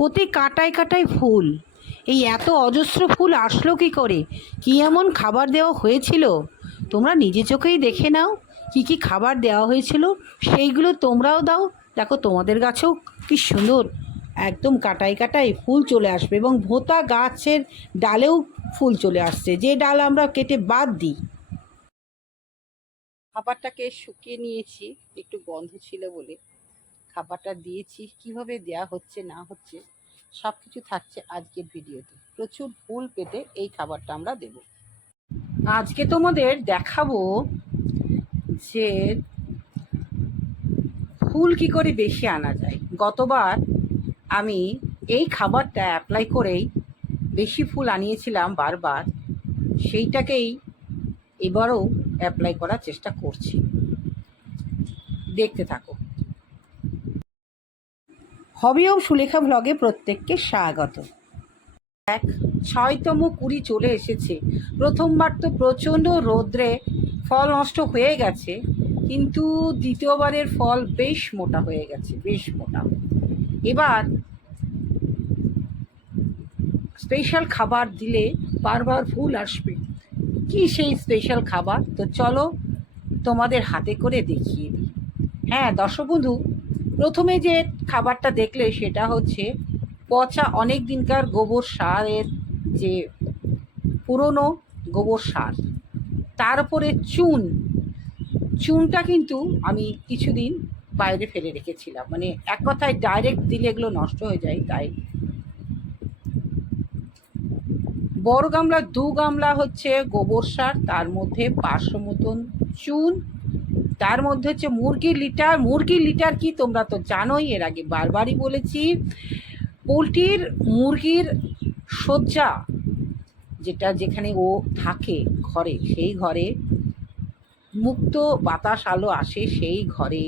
প্রতি কাটায় কাটায় ফুল। এই এত অজস্র ফুল আসলো কি করে? কি এমন খাবার দেওয়া হয়েছিল? তোমরা নিজে চোখেই দেখে নাও, কি কি খাবার দেওয়া হয়েছিল। সেইগুলো তোমরাও দাও। দেখো তোমাদের গাছেও কি সুন্দর। একদম কাটায় কাটাই ফুল চলে আসবে এবং ভোতা গাছের ডালেও ফুল চলে আসছে। যে ডাল আমরা কেটে বাদ দিই। খাবারটাকে শুকিয়ে নিয়েছি, একটু গন্ধ ছিল বলে। খাবারটা দিয়েছি, কীভাবে দেয়া হচ্ছে, না হচ্ছে সব কিছু থাকছে আজকের ভিডিওতে। প্রচুর ফুল পেতে এই খাবারটা আমরা দেব। আজকে তোমাদের দেখাবো যে ফুল কি করে বেশি আনা যায়। গতবার আমি এই খাবারটা অ্যাপ্লাই করেই বেশি ফুল আনিয়েছিলাম বারবার, সেইটাকেই এবারও অ্যাপ্লাই করার চেষ্টা করছি। দেখতে থাকো। হবি ও সুলেখা ভ্লগে প্রত্যেককে স্বাগত। এক, ছয়তম কুড়ি চলে এসেছে। প্রথমবার তো প্রচণ্ড রোদ্রে ফল নষ্ট হয়ে গেছে, কিন্তু দ্বিতীয়বারের ফল বেশ মোটা হয়ে গেছে, বেশ মোটা। এবার স্পেশাল খাবার দিলে বারবার ফুল আসবে। কি সেই স্পেশাল খাবার? তো চলো তোমাদের হাতে করে দেখিয়ে দিই। হ্যাঁ দর্শক বন্ধু প্রথমে যে খাবারটা দেখলে সেটা হচ্ছে পচা অনেক দিনকার গোবর সারের যে পুরনো গোবর সার। তার উপরে চুন। চুনটা কিন্তু আমি কিছুদিন বাইরে ফেলে রেখেছিলাম। মানে এক কথায় ডাইরেক্ট দিলে এগুলো নষ্ট হয়ে যায়, তাই। বড় গামলা, দু গামলা হচ্ছে গোবর সার, তার মধ্যে পাঁচশো মতন চুন তার মধ্যে হচ্ছে মুরগির লিটার মুরগির লিটার কি তোমরা তো জানোই, এর আগে বারবারই বলেছি। পোলট্রির মুরগির শয্যা যেটা যেখানে ও থাকে ঘরে, সেই ঘরে মুক্ত বাতাস আলো আসে সেই ঘরে।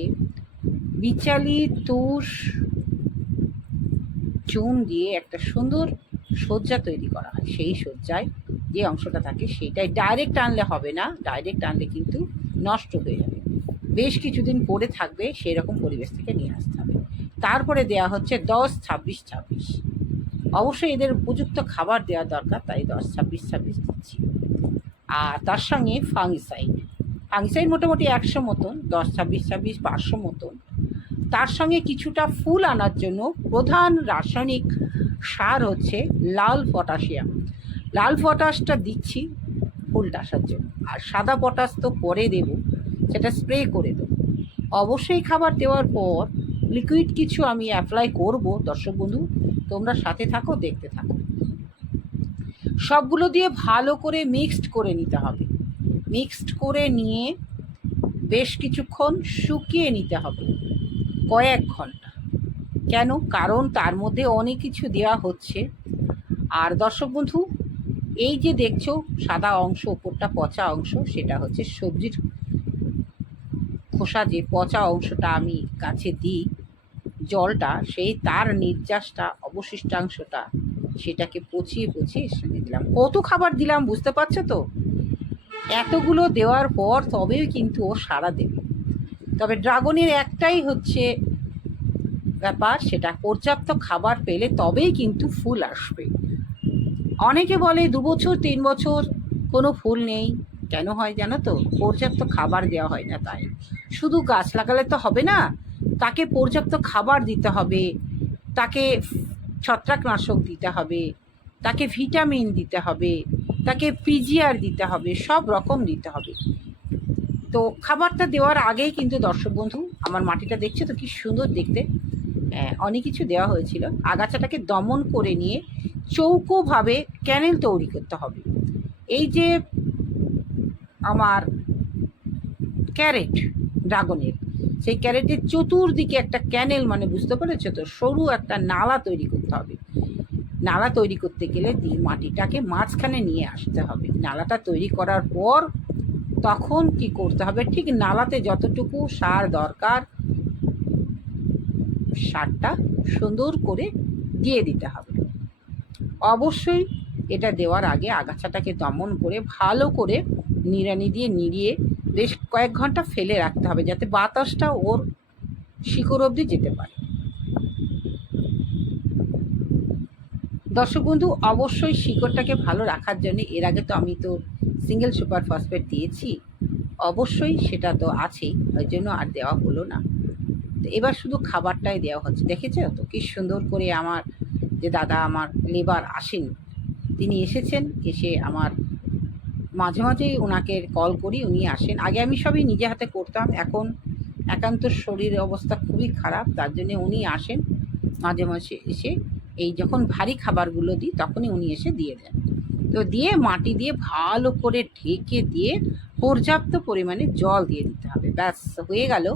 বিচালি, তুষ, চুন দিয়ে একটা সুন্দর শয্যা তৈরি করা হয়। সেই শয্যায় যে অংশটা থাকে সেটাই ডাইরেক্ট আনলে হবে না ডাইরেক্ট আনলে কিন্তু নষ্ট হয়ে যাবে। বেশ কিছুদিন পরে থাকবে সেই রকম পরিবেশ থেকে নিয়ে আসতে হবে। তারপরে দেয়া হচ্ছে দশ ছাব্বিশ ছাব্বিশ। অবশ্যই এদের উপযুক্ত খাবার দেওয়া দরকার, তাই দশ ছাব্বিশ ছাব্বিশ দিচ্ছি। আর তার সঙ্গে ফাঙ্গিসাইড। ফাঙ্গিসাইড মোটামুটি একশো মতন, দশ ছাব্বিশ ছাব্বিশ পাঁচশো মতন। তার সঙ্গে কিছুটা ফুল আনার জন্য প্রধান রাসায়নিক সার হচ্ছে লাল পটাশিয়াম। লাল পটাশটা দিচ্ছি ফুলটা আসার জন্য। আর সাদা পটাশ তো পরে দেব। সেটা স্প্রে করে দেবো। অবশ্যই খাবার দেওয়ার পর লিকুইড কিছু আমি অ্যাপ্লাই করব, দর্শক বন্ধু। তোমরা সাথে থাকো, দেখতে থাকো। সবগুলো দিয়ে ভালো করে মিক্সড করে নিতে হবে। মিক্সড করে নিয়ে বেশ কিছুক্ষণ শুকিয়ে নিতে হবে, কয়েক ঘণ্টা। কেন? কারণ তার মধ্যে অনেক কিছু দেওয়া হচ্ছে। আর দর্শক বন্ধু, এই যে দেখছ, সাদা অংশ ওপরটা পচা অংশ, সেটা হচ্ছে সবজির খোসা যে পচা অংশটা আমি গাছে দিই, জলটা, সেই তার নির্যাসটা, অবশিষ্টাংশটা সেটাকে পচিয়ে পচিয়ে সঙ্গে দিলাম কত খাবার দিলাম, বুঝতে পারছ তো? এতগুলো দেওয়ার পর তবেই কিন্তু ও সারা দেবে। তবে ড্রাগনের একটাই হচ্ছে ব্যাপার, সেটা পর্যাপ্ত খাবার পেলে তবেই কিন্তু ফুল আসবে। অনেকে বলে দু বছর, তিন বছর কোনো ফুল নেই। কেন হয় জানো তো? পর্যাপ্ত খাবার দেওয়া হয় না তাই। শুধু গাছ লাগালে তো হবে না তাকে পর্যাপ্ত খাবার দিতে হবে তাকে ছত্রাকনাশক দিতে হবে তাকে ভিটামিন দিতে হবে তাকে পিজিআর দিতে হবে সব রকম দিতে হবে। তো খাবারটা দেওয়ার আগেই কিন্তু দর্শক বন্ধু আমার মাটিটা দেখছে তো কি সুন্দর দেখতে? হ্যাঁ, অনেক কিছু দেওয়া হয়েছিল। আগাছাটাকে দমন করে নিয়ে চৌকোভাবে ক্যানেল তৈরি করতে হবে। এই যে আমার ক্যারেট ড্রাগনের। সেই ক্যারেটের চতুর্দিকে একটা ক্যানেল মানে বুঝতে পেরেছ তো? সরু একটা নালা তৈরি করতে হবে। নালা তৈরি করতে গেলে দিয়ে মাটিটাকে মাঝখানে নিয়ে আসতে হবে। নালাটা তৈরি করার পর তখন কি করতে হবে? ঠিক নালাতে যতটুকু সার দরকার, সারটা সুন্দর করে দিয়ে দিতে হবে। অবশ্যই এটা দেওয়ার আগে আগাছাটাকে দমন করে ভালো করে নিড়ানি দিয়ে নিড়িয়ে বেশ কয়েক ঘণ্টা ফেলে রাখতে হবে যাতে বাতাসটা ওর শিকড় অবধি যেতে পারে। দর্শক বন্ধু, অবশ্যই শিকড়টাকে ভালো রাখার জন্য এর আগে তো আমি তো সিঙ্গেল সুপার ফসফেট দিয়েছি, অবশ্যই সেটা তো আছেই, ওই জন্য আর দেওয়া হলো না। তো এবার শুধু খাবারটাই দেওয়া হচ্ছে। দেখেছ তো কি সুন্দর করে আমার যে দাদা, আমার লেবার আসেন, তিনি এসেছেন, এসে আমার মাঝে মাঝেই ওনাকে কল করি, উনি আসেন। আগে আমি সবই নিজে হাতে করতাম, এখন একান্ত শরীরের অবস্থা খুবই খারাপ, তার জন্যে উনি আসেন মাঝে মাঝে এসে। এই যখন ভারী খাবারগুলো দিই, তখনই উনি এসে দিয়ে দেন। তো দিয়ে মাটি দিয়ে ভালো করে ঢেকে দিয়ে পর্যাপ্ত পরিমাণে জল দিয়ে দিতে হবে। ব্যাস, হয়ে গেল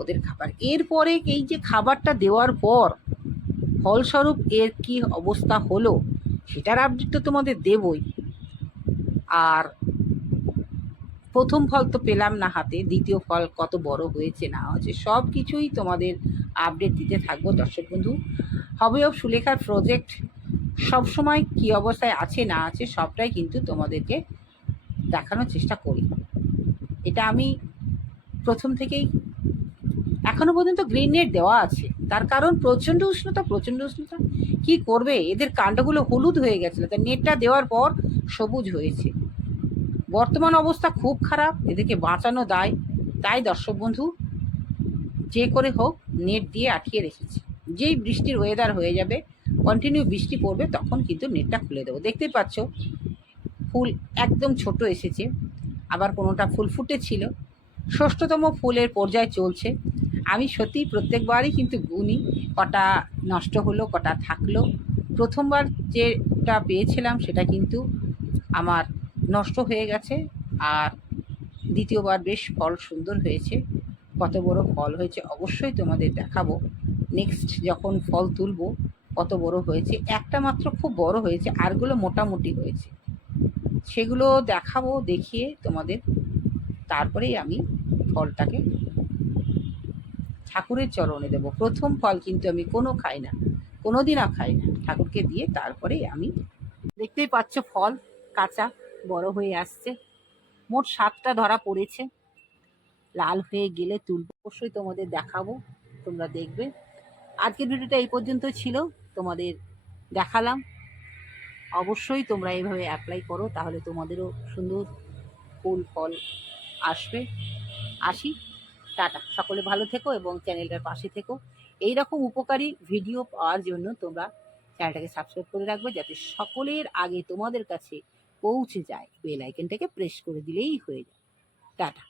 ওদের খাবার। এরপরে এই যে খাবারটা দেওয়ার পর ফলস্বরূপ এর কি অবস্থা হলো, সেটার আপডেট তো তোমাদের দেবই। আর প্রথম ফল তো পেলাম না হাতে, দ্বিতীয় ফল কত বড় হয়েছে না হয়েছে, সব কিছুই তোমাদের আপডেট দিতে থাকব দর্শক বন্ধু। হবে সুলেখার প্রজেক্ট সবসময় কি অবস্থায় আছে না আছে সবটাই কিন্তু তোমাদেরকে দেখানোর চেষ্টা করি। এটা আমি প্রথম থেকেই, এখনও পর্যন্ত গ্রিন নেট দেওয়া আছে। তার কারণ প্রচণ্ড উষ্ণতা প্রচণ্ড উষ্ণতা। কি করবে? এদের কাণ্ডগুলো হলুদ হয়ে গেছিল। তাই নেটটা দেওয়ার পর সবুজ হয়েছে। বর্তমান অবস্থা খুব খারাপ, এদেরকে বাঁচানো দায়, তাই দর্শক বন্ধু, যে করে হোক নেট দিয়ে আটকিয়ে রেখেছি। যেই বৃষ্টির ওয়েদার হয়ে যাবে কন্টিনিউ বৃষ্টি পড়বে, তখন কিন্তু নেটটা খুলে দেবো। দেখতেই পাচ্ছ, ফুল একদম ছোট এসেছে, আবার কোনোটা ফুল ফুটেছিল। ষষ্ঠতম ফুলের পর্যায়ে চলছে। আমি সত্যি প্রত্যেকবারই কিন্তু গুনি, কটা নষ্ট হলো, কটা থাকল। প্রথমবার যেটা পেয়েছিলাম, সেটা কিন্তু আমার নষ্ট হয়ে গেছে আর দ্বিতীয়বার বেশ ফল সুন্দর হয়েছে। কত বড় ফল হয়েছে অবশ্যই তোমাদের দেখাবো। নেক্সট যখন ফল তুলবো, কত বড় হয়েছে? একটা মাত্র খুব বড় হয়েছে, আরগুলো মোটামুটি হয়েছে। সেগুলো দেখাবো, দেখিয়ে তোমাদের। তারপরেই আমি ফলটাকে ঠাকুরের চরণে দেবো। প্রথম ফল কিন্তু আমি কোনো খাই না কোনো দিনও খাই না। ঠাকুরকে দিয়ে তারপরেই আমি দেখতেই পাচ্ছ ফল, কাঁচা। বড় হয়ে আসছে। মোট সাতটা ধরা পড়েছে। লাল হয়ে গেলে তুলব। অবশ্যই তোমাদের দেখাবো। তোমরা দেখবে। আজকের ভিডিওটা এই পর্যন্ত ছিল। তোমাদের দেখালাম। অবশ্যই তোমরা এইভাবে অ্যাপ্লাই করো, তাহলে তোমাদেরও সুন্দর ফুল, ফল আসবে। আসি। টাটা। সকলে ভালো থেকো এবং চ্যানেলটার পাশে থেকো। এই রকম উপকারী ভিডিও পাওয়ার জন্য তোমরা চ্যানেলটাকে সাবস্ক্রাইব করে রাখবে, যাতে সকলের আগে তোমাদের কাছে পৌঁছে যায়। বেল আইকনটাকে প্রেস করে দিলেই হয়ে যায়। টাটা।